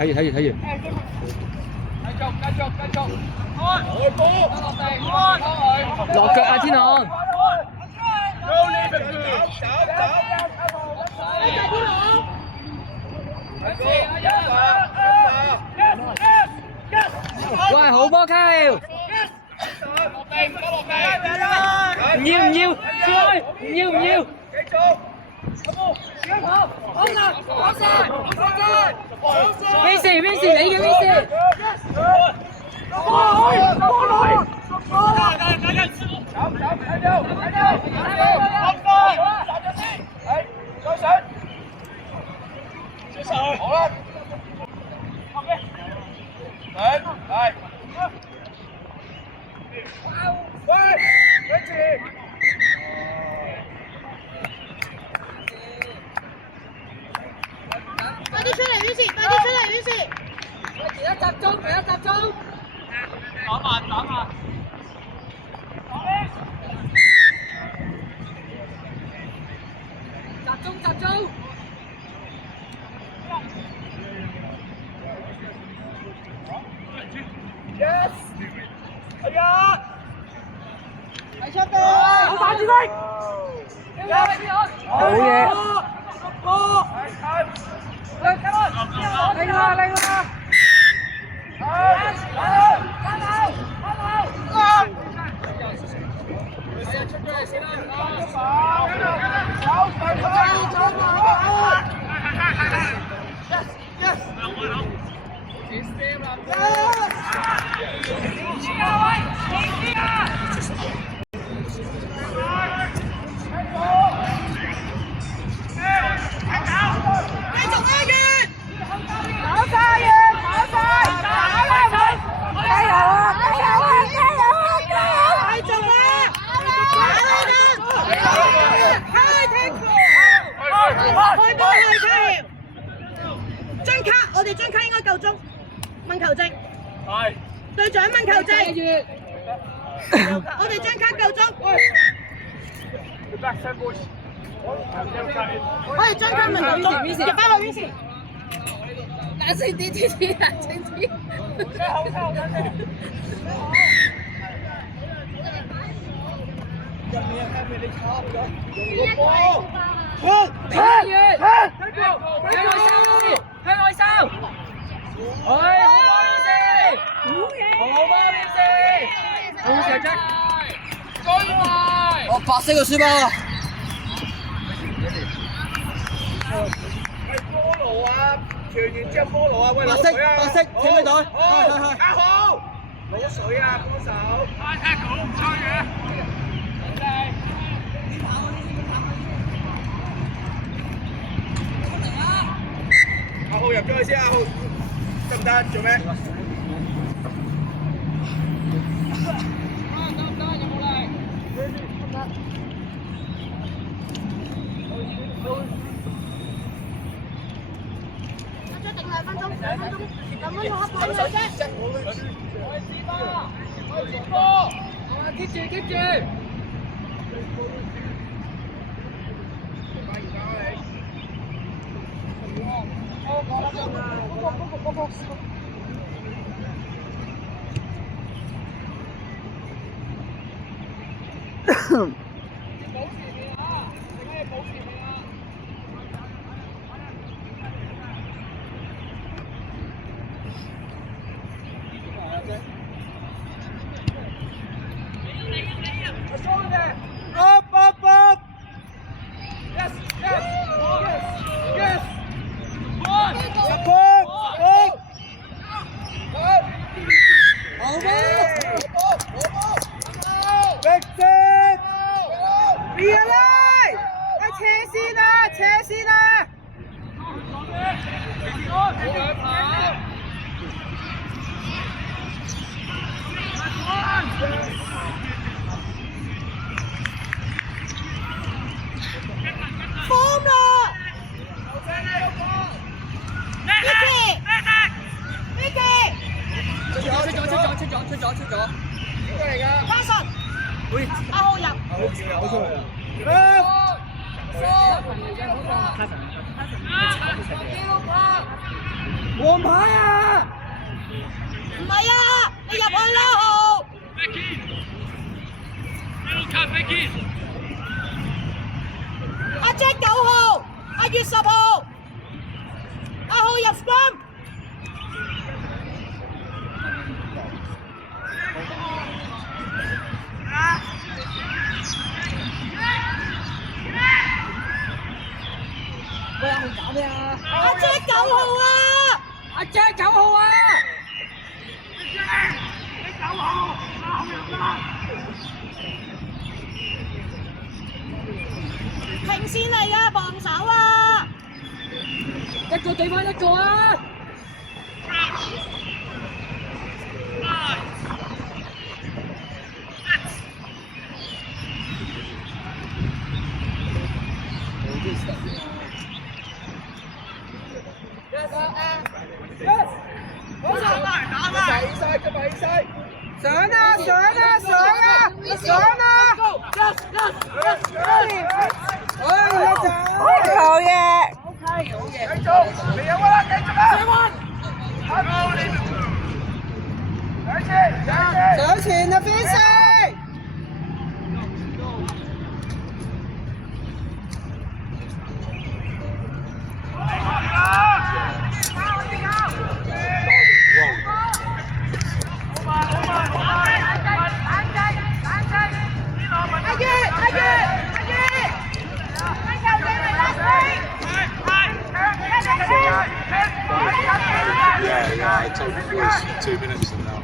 睇住，繼續，落腳啊，天朗！喂，好波溝！唔要，再唔要！Vinci，你嘅 Vinci。快啲出嚟 ，Vinci！而家集中！打慢！集中！Yes！ 係啊！係出嘅！好打住佢！好嘢！我哋張卡應該夠鐘，問球證。係。隊長問球證。我哋張卡夠鐘。我哋張卡問球證。入翻去 Vinci。冷靜啲，冷靜啲。入面係咪你插咗？波！向外收！好射啫！追埋！我白色嘅書包。菠蘿啊！傳完之後菠蘿啊！喂，白色，請佢袋。加好！攞水啊！幫手。太好，差嘢。阿浩入咗去先，阿浩得唔得？做咩？得，有冇嚟？我再定2分鐘，2分鐘，2分鐘黑波啫。我去接波。，keep 住，keep 住。Up, up, up! Yes, yes, yes, yes. One. Support! Support! Back set! Realize! 喂，斜線啊，斜線啊！form 啦 Vicky 出咗，嘉信阿浩入黃牌啊！唔係啊，你入去啦浩。阿 Jack 9號，阿月10號，阿浩入 scrum。喂，阿浩搞咩啊？阿 Jack 9號啊！阿 Jack 9號啊！停線嚟啊，防守啊！一個對翻一個啊！上啊！上啊！上啊！上啊！好嘢！繼續，未有啊！繼續啊！上前啊 ，Vincy！Yeah, I told you it was 2 minutes from now.